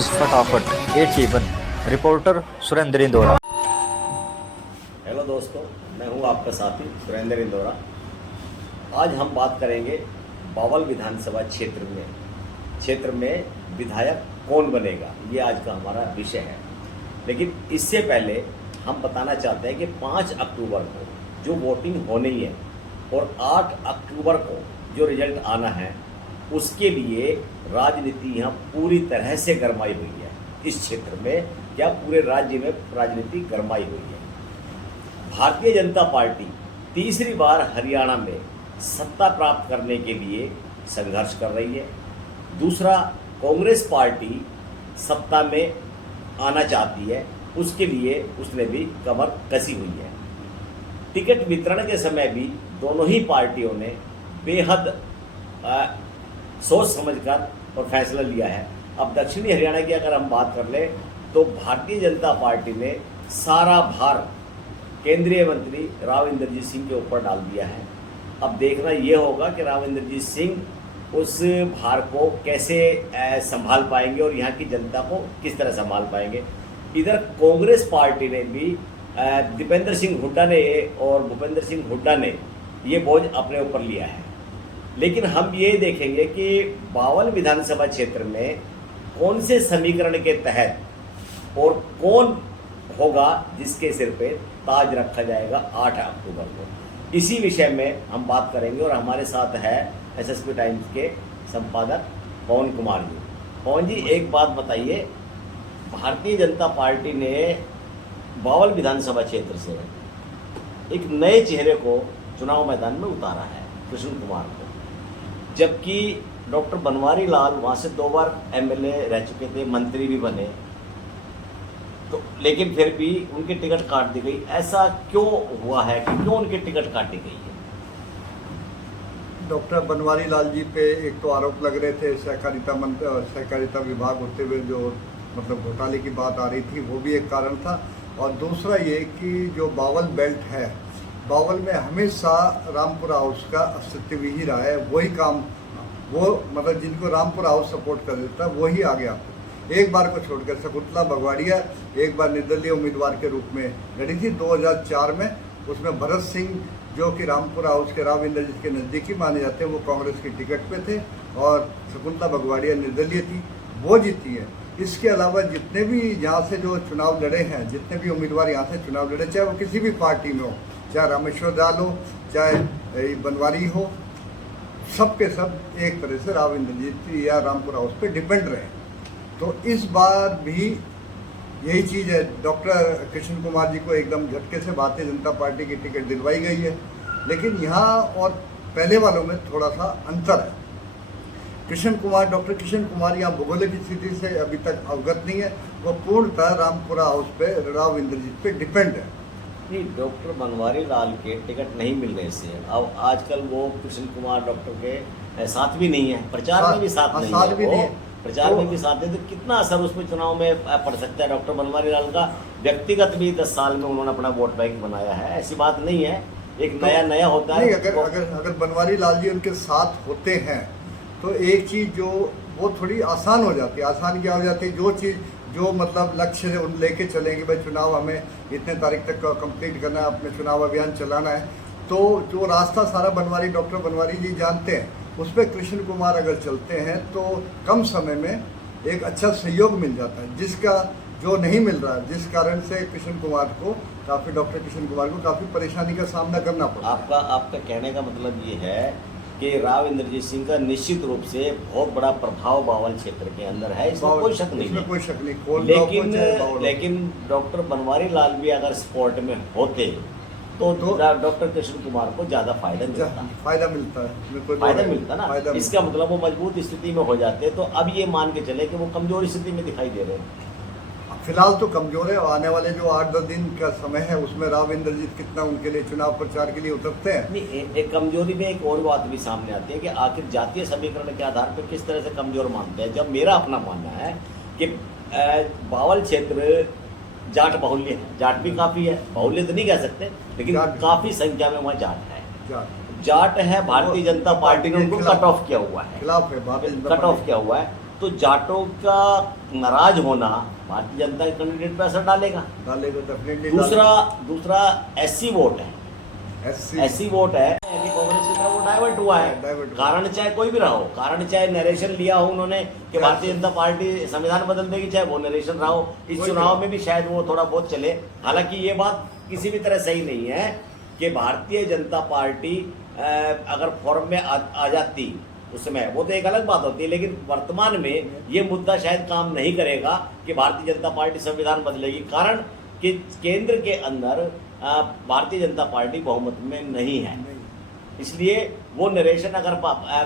News फटाफट A7 reporter Surendra Indora. Hello दोस्तों, मैं हूं आपका साथी सुरेंद्र इंदौरा। आज हम बात करेंगे बावल विधानसभा क्षेत्र में विधायक कौन बनेगा, ये आज का हमारा विषय है। लेकिन इससे पहले हम बताना चाहते हैं कि 5 अक्टूबर को जो वोटिंग होनी है और 8 अक्टूबर को जो रिजल्ट आना है, उसके लिए राजनीति यहाँ पूरी तरह से गरमाई हुई है। इस क्षेत्र में क्या पूरे राज्य में राजनीति गरमाई हुई है। भारतीय जनता पार्टी तीसरी बार हरियाणा में सत्ता प्राप्त करने के लिए संघर्ष कर रही है। दूसरा, कांग्रेस पार्टी सत्ता में आना चाहती है, उसके लिए उसने भी कमर कसी हुई है। टिकट वितरण के समय भी दोनों ही पार्टियों ने बेहद सोच समझकर और फैसला लिया है। अब दक्षिणी हरियाणा की अगर हम बात कर लें तो भारतीय जनता पार्टी ने सारा भार केंद्रीय मंत्री राव इंद्रजीत सिंह के ऊपर डाल दिया है। अब देखना ये होगा कि राव इंद्रजीत सिंह उस भार को कैसे संभाल पाएंगे और यहाँ की जनता को किस तरह संभाल पाएंगे। इधर कांग्रेस पार्टी ने भी दीपेंद्र सिंह हुड्डा ने और भूपेंद्र सिंह हुड्डा ने ये बोझ अपने ऊपर लिया है। लेकिन हम ये देखेंगे कि बावल विधानसभा क्षेत्र में कौन से समीकरण के तहत और कौन होगा जिसके सिर पे ताज रखा जाएगा 8 अक्टूबर को। इसी विषय में हम बात करेंगे और हमारे साथ है एसएसपी टाइम्स के संपादक पवन कुमार जी। पवन जी, एक बात बताइए, भारतीय जनता पार्टी ने बावल विधानसभा क्षेत्र से एक नए चेहरे को चुनाव मैदान में उतारा है, कृष्ण कुमार को, जबकि डॉक्टर बनवारी लाल वहाँ से 2 बार एमएलए रह चुके थे, मंत्री भी बने, तो लेकिन फिर भी उनकी टिकट काट दी गई। ऐसा क्यों हुआ है कि क्यों उनकी टिकट काटी गई है? डॉक्टर बनवारी लाल जी पे एक तो आरोप लग रहे थे सहकारिता विभाग होते हुए जो मतलब घोटाले की बात आ रही थी, वो भी एक कारण था। और दूसरा ये कि जो बावल बेल्ट है, बावल में हमेशा रामपुरा हाउस का अस्तित्व ही रहा है। वही काम वो मतलब जिनको रामपुरा हाउस सपोर्ट कर देता है वही आगे आते। एक बार को छोड़कर शकुंतला बगवाड़िया एक बार निर्दलीय उम्मीदवार के रूप में लड़ी थी 2004 में। उसमें भरत सिंह जो कि रामपुरा हाउस के राव इंद्रजीत के नज़दीकी माने जाते हैं, वो कांग्रेस की टिकट पे थे और शकुंतला बगवाड़िया निर्दलीय थी, वो जीती है। इसके अलावा जितने भी यहाँ से जो चुनाव लड़े हैं, जितने भी उम्मीदवार यहाँ से चुनाव लड़े, चाहे वो किसी भी पार्टी में हो, चाहे रामेश्वर दाल हो, चाहे बनवारी हो, सब के सब एक तरह से राव इंद्रजीत या रामपुरा हाउस पे डिपेंड रहे। तो इस बार भी यही चीज़ है। डॉक्टर कृष्ण कुमार जी को एकदम झटके से भारतीय जनता पार्टी की टिकट दिलवाई गई है, लेकिन यहाँ और पहले वालों में थोड़ा सा अंतर है। डॉक्टर कृष्ण कुमार यहाँ भौगोलिक स्थिति से अभी तक अवगत नहीं है, वो पूर्णतः रामपुरा हाउस पे राव इंद्रजीत पे डिपेंड है। नहीं, डॉक्टर बनवारी लाल के टिकट नहीं मिलने से अब आजकल वो कृष्ण कुमार डॉक्टर के साथ भी नहीं है, प्रचार में भी साथ नहीं है, प्रचार में भी साथ है, तो कितना असर उसमें चुनाव में पड़ सकता है? डॉक्टर बनवारी लाल का व्यक्तिगत भी 10 साल में उन्होंने अपना वोट बैंक बनाया है, ऐसी बात नहीं है, एक नया होता है। अगर बनवारी लाल जी उनके साथ होते हैं तो एक चीज़ जो वो थोड़ी आसान हो जाती है। आसान क्या हो जाती है? जो चीज़ जो मतलब लक्ष्य लेके चलेंगे, भाई चुनाव हमें इतने तारीख तक कंप्लीट करना है, अपने चुनाव अभियान चलाना है, तो जो रास्ता सारा डॉक्टर बनवारी जी जानते हैं, उस पर कृष्ण कुमार अगर चलते हैं तो कम समय में एक अच्छा सहयोग मिल जाता है, जिसका जो नहीं मिल रहा है, जिस कारण से डॉक्टर कृष्ण कुमार को काफ़ी परेशानी का सामना करना पड़ा। आपका कहने का मतलब ये है कि राव इंद्रजीत सिंह का निश्चित रूप से बहुत बड़ा प्रभाव बावल क्षेत्र के अंदर है, इसमें कोई शक नहीं है। लेकिन डॉक्टर बनवारी लाल भी अगर स्पोर्ट में होते तो डॉक्टर कृष्ण कुमार को ज्यादा फायदा मिलता ना। इसका मतलब वो मजबूत स्थिति में हो जाते। तो अब ये मान के चले कि वो कमजोर स्थिति में दिखाई दे रहे हैं। फिलहाल तो कमजोर है, और आने वाले जो 8-10 दिन का समय है उसमें राव इंद्रजीत कितना उनके लिए चुनाव प्रचार के लिए उतरते हैं। नहीं, एक कमजोरी में एक और बात भी सामने आती है कि आखिर जातीय समीकरण के आधार पर किस तरह से कमजोर मानते हैं। जब मेरा अपना मानना है कि बावल क्षेत्र जाट बाहुल्य है, जाट भी काफ़ी है, बाहुल्य तो नहीं कह सकते, लेकिन काफ़ी संख्या में वहाँ जाट है। जाट है, भारतीय जनता पार्टी ने उनको कट ऑफ किया हुआ है, खिलाफ है, कट ऑफ किया हुआ है। तो जाटों का नाराज होना भारतीय जनता के कैंडिडेट पर असर डालेगा। डेफिनेटली दूसरा एससी वोट है, ऐसी वोट है कि कांग्रेस की तरफ वो डाइवर्ट हुआ है। कारण चाहे कोई भी रहा हो, कारण चाहे नरेशन लिया हो उन्होंने कि भारतीय जनता पार्टी संविधान बदल देगी, चाहे वो नरेशन रहा हो, इस चुनाव में भी शायद वो थोड़ा बहुत चले। हालांकि ये बात किसी भी तरह सही नहीं है कि भारतीय जनता पार्टी अगर फॉर्म में आ जाती उस समय वो तो एक अलग बात होती है, लेकिन वर्तमान में ये मुद्दा शायद काम नहीं करेगा कि भारतीय जनता पार्टी संविधान बदलेगी। कारण कि केंद्र के अंदर भारतीय जनता पार्टी बहुमत में नहीं है, इसलिए वो नरेशन अगर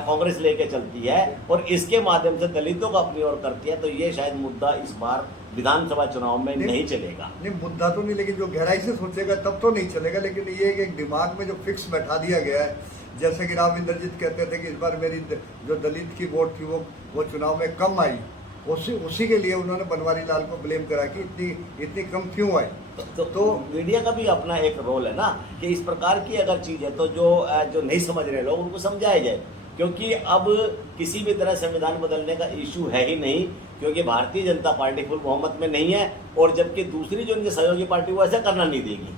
कांग्रेस लेके चलती है और इसके माध्यम से दलितों को अपनी ओर करती है, तो ये शायद मुद्दा इस बार विधानसभा चुनाव में नहीं चलेगा। नहीं, मुद्दा तो नहीं, लेकिन जो गहराई से सोचेगा तब तो नहीं चलेगा। लेकिन ये एक दिमाग में जो फिक्स बैठा दिया गया है, जैसे कि राम इंद्रजीत कहते थे कि इस बार मेरी जो दलित की वोट थी वो चुनाव में कम आई, उसी के लिए उन्होंने बनवारी लाल को ब्लेम करा कि इतनी कम क्यों आई। तो मीडिया का भी अपना एक रोल है ना कि इस प्रकार की अगर चीज है तो जो नहीं समझ रहे लोग उनको समझाया जाए, क्योंकि अब किसी भी तरह संविधान बदलने का इशू है ही नहीं, क्योंकि भारतीय जनता पार्टी फुल बहुमत में नहीं है और जबकि दूसरी जो उनकी सहयोगी पार्टी वो ऐसा करना नहीं देगी।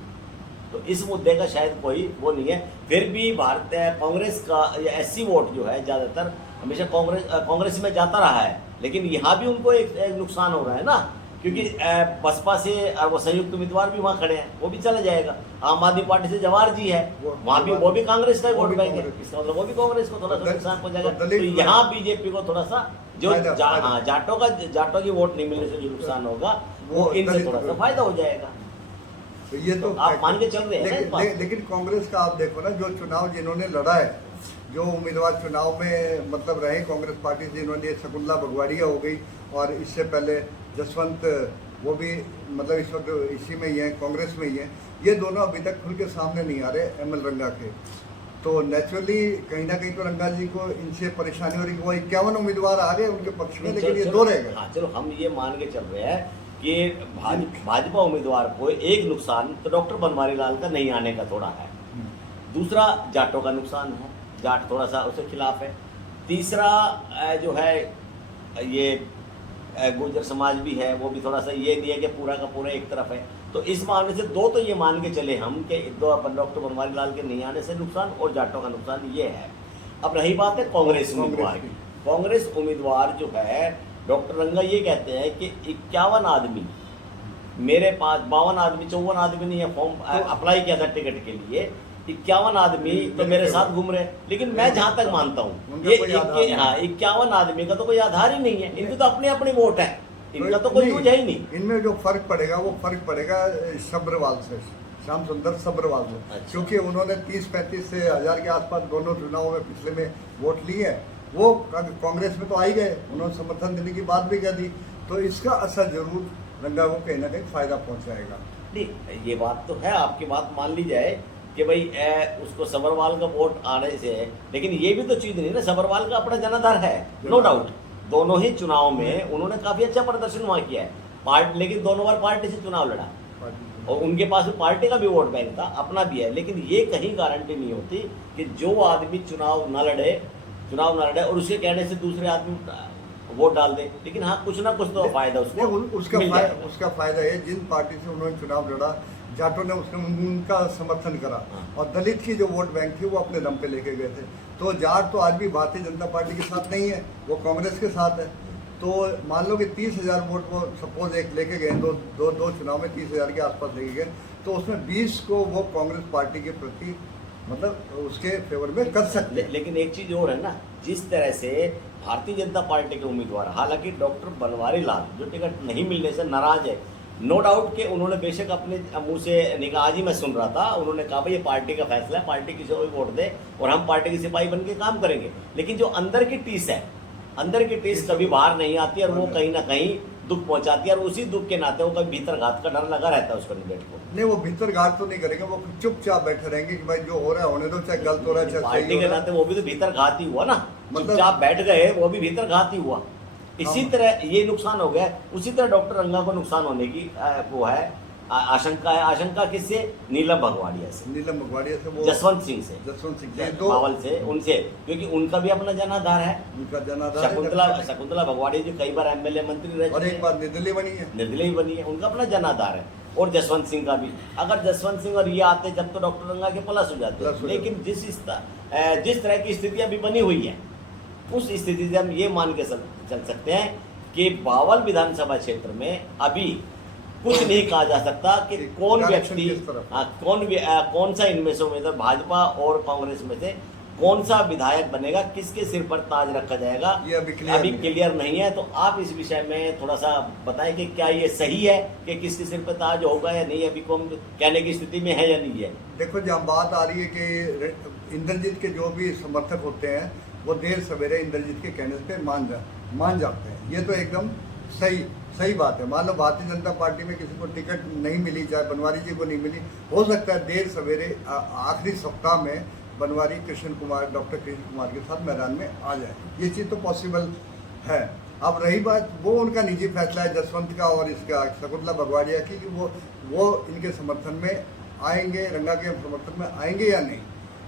तो इस मुद्दे का शायद कोई वो नहीं है। फिर भी भारतीय कांग्रेस का एससी वोट जो है ज़्यादातर हमेशा कांग्रेस में जाता रहा है, लेकिन यहाँ भी उनको एक नुकसान हो रहा है ना, क्योंकि बसपा से वो संयुक्त उम्मीदवार भी वहाँ खड़े हैं, वो भी चला जाएगा। आम आदमी पार्टी से जवाहर जी है, वहाँ भी वो भी कांग्रेस का वोट बैंक है, इसका मतलब वो भी कांग्रेस को थोड़ा सा नुकसान हो जाएगा। तो यहाँ बीजेपी को थोड़ा सा जो जाटों की वोट नहीं मिलने से जो नुकसान होगा वो इनसे थोड़ा सा फायदा हो जाएगा। तो ये तो आप मान के चल रहे हैं। लेकिन कांग्रेस का आप देखो ना, जो चुनाव जिन्होंने लड़ा है, जो उम्मीदवार चुनाव में मतलब रहे कांग्रेस पार्टी से, इन्होंने शकुंतला बगवाड़िया हो गई और इससे पहले जसवंत, वो भी मतलब इस वक्त इसी में ही है, कांग्रेस में ही है। ये दोनों अभी तक खुल के सामने नहीं आ रहे एमएल रंगा के। तो नेचुरली कहीं ना कहीं तो रंगा जी को इनसे परेशानी हो रही। वो 51 उम्मीदवार आ गए उनके पक्ष में, लेकिन ये 2 रह गए। हाँ, चलो हम ये मान के चल रहे हैं कि भाजपा उम्मीदवार को एक नुकसान तो डॉक्टर बनवारी लाल का नहीं आने का थोड़ा है, दूसरा जाटों का नुकसान है, जाट थोड़ा सा उसके खिलाफ है, तीसरा जो है ये गुर्जर समाज भी है, वो भी थोड़ा सा ये नहीं है कि पूरा का पूरा एक तरफ है। तो इस मामले से 2 तो ये मान के चले हम कि डॉक्टर बनवारी लाल के नहीं आने से नुकसान और जाटों का नुकसान ये है। अब रही बात है कांग्रेस उम्मीदवार की। कांग्रेस उम्मीदवार जो है डॉक्टर रंगा ये कहते हैं कि 51 आदमी मेरे पास, 52 आदमी 54 आदमी ने फॉर्म अप्लाई किया था टिकट के लिए, 51 आदमी तो मेरे साथ घूम रहे। लेकिन मैं जहां तक मानता हूँ ये 51 आदमी का तो कोई आधार ही नहीं है, इनकी तो अपनी अपनी वोट है, इनका तो कोई यूज है ही नहीं। इनमें जो फर्क पड़ेगा वो फर्क पड़ेगा सब्रवाल से, श्याम सुंदर सब्रवाल से। अच्छा। क्योंकि उन्होंने 30-35 से 1000 के आसपास दोनों चुनावों में पिछले में वोट लिए है, वो कांग्रेस में तो आ ही गए, उन्होंने समर्थन देने की बात भी कह दी। तो इसका असर जरूर रंगा को कहीं ना कहीं फायदा पहुंचाएगा। नहीं, ये बात तो है, आपकी बात मान ली जाए कि भाई उसको सबरवाल का वोट आने से, लेकिन ये भी तो चीज नहीं ना, सबरवाल का अपना जनाधार है, नो डाउट। दोनों ही चुनाव में उन्होंने काफी अच्छा प्रदर्शन वहाँ किया है, लेकिन दोनों बार पार्टी से चुनाव लड़ा और उनके पास पार्टी का भी वोट बैंक था, अपना भी है। लेकिन ये कहीं गारंटी नहीं होती कि जो आदमी चुनाव न लड़े और उसके कहने से दूसरे आदमी वोट डाल दे, लेकिन हाँ कुछ ना कुछ तो फायदा उसका फायदा है। जिन पार्टी से उन्होंने चुनाव लड़ा, जाटों ने उनका समर्थन करा और दलित की जो वोट बैंक थी वो अपने दम पे लेके गए थे। तो जाट तो आज भी भारतीय जनता पार्टी के साथ नहीं है, वो कांग्रेस के साथ है। तो मान लो कि 30,000 वोट वो सपोज एक लेके गए, दो चुनाव में 30,000 के आसपास लेके गए, तो उसमें 20 को वो कांग्रेस पार्टी के प्रति मतलब उसके फेवर में कर सकते हैं। लेकिन एक चीज और है ना, जिस तरह से भारतीय जनता पार्टी के उम्मीदवार, हालांकि डॉक्टर बनवारी लाल जो टिकट नहीं मिलने से नाराज है, नो डाउट कि उन्होंने बेशक अपने मुंह से निकला, आज ही मैं सुन रहा था, उन्होंने कहा भाई ये पार्टी का फैसला है, पार्टी किसी को भी वोट दे और हम पार्टी के सिपाही बन के काम करेंगे। लेकिन जो अंदर की टीस है, अंदर की टीस कभी बाहर नहीं आती और वो कहीं ना कहीं दुख पहुंचाती है, और उसी दुख के नाते वो कभी भीतर घात का डर लगा रहता है उस कैंडिडेट को। नहीं, वो भीतर घात तो नहीं करेंगे, वो चुपचाप बैठे रहेंगे कि भाई जो हो रहा है होने दो, चाहे गलत हो रहा है चाहे पार्टी के नाते वो भी तो भीतर घात ही हुआ ना, चुपचाप बैठ गए, वो भी भीतर घात ही हुआ। इसी तरह ये नुकसान हो गया, उसी तरह डॉक्टर रंगा को नुकसान होने की वो है आशंका है। आशंका किससे? नीलम भगवाड़िया से, नीलम भगवाड़िया से, वो जसवंत सिंह से, जसवंत सिंह ये दो बावल से, उनसे, क्योंकि उनका भी अपना जनाधार है। उनका जनाधार शकुंतला भगवाड़िया जो कई बार एमएलए मंत्री रह और चुके एक बार निर्दलीय बनी है, निर्दलीय बनी है, उनका अपना जनाधार है। और जसवंत सिंह का भी, अगर जसवंत सिंह और ये आते जब तो डॉक्टर रंगा के प्लस हो जाते। लेकिन जिस तरह की स्थिति अभी बनी हुई है, उस स्थिति से हम ये मान के चल सकते हैं कि बावल विधानसभा क्षेत्र में अभी कुछ नहीं कहा जा सकता कि कौन व्यक्ति, कौन सा इनमें से उम्मीदवार भाजपा और कांग्रेस में से कौन सा विधायक बनेगा, किसके सिर पर ताज रखा जाएगा, ये अभी क्लियर नहीं है। तो आप इस विषय में थोड़ा सा बताएं कि क्या ये सही है कि किसके सिर पर ताज होगा या नहीं, अभी को हम कहने की स्थिति में है या नहीं है। देखो, जहाँ बात आ रही है कि इंद्रजीत के जो भी समर्थक होते हैं वो देर सवेरे इंद्रजीत के कहने पे मान जाते हैं, ये तो एकदम सही बात है। मान लो भारतीय जनता पार्टी में किसी को टिकट नहीं मिली, चाहे बनवारी जी को नहीं मिली, हो सकता है देर सवेरे आखिरी सप्ताह में बनवारी डॉक्टर कृष्ण कुमार के साथ मैदान में आ जाए, ये चीज़ तो पॉसिबल है। अब रही बात, वो उनका निजी फैसला है जसवंत का और इसका शकुंतला भगवाड़िया की कि वो इनके समर्थन में आएंगे, रंगा के समर्थन में आएंगे या नहीं।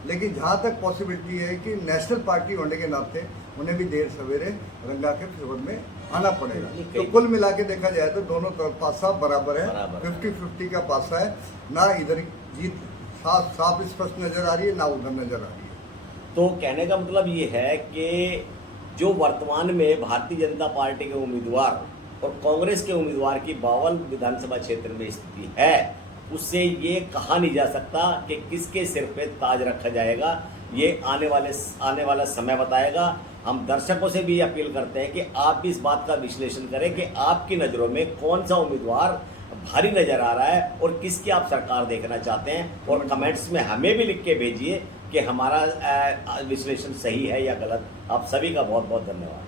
लेकिन जहाँ तक पॉसिबिलिटी है कि नेशनल पार्टी होने के नाते उन्हें भी देर सवेरे रंगा के फेवर में आना पड़ेगा। तो कुल मिला के देखा जाए तो दोनों तरफ पासा बराबर है, 50-50 का पासा है ना। इधर जीत साफ स्पष्ट नजर आ रही है, ना उधर नजर आ रही है। तो कहने का मतलब ये है कि जो वर्तमान में भारतीय जनता पार्टी के उम्मीदवार और कांग्रेस के उम्मीदवार की बावल विधानसभा क्षेत्र में स्थिति है, उससे ये कहा नहीं जा सकता कि किसके सिर पे ताज रखा जाएगा। ये आने वाला समय बताएगा। हम दर्शकों से भी अपील करते हैं कि आप भी इस बात का विश्लेषण करें कि आपकी नज़रों में कौन सा उम्मीदवार भारी नज़र आ रहा है और किसकी आप सरकार देखना चाहते हैं। और कमेंट्स में हमें भी लिख के भेजिए कि हमारा विश्लेषण सही है या गलत। आप सभी का बहुत बहुत धन्यवाद।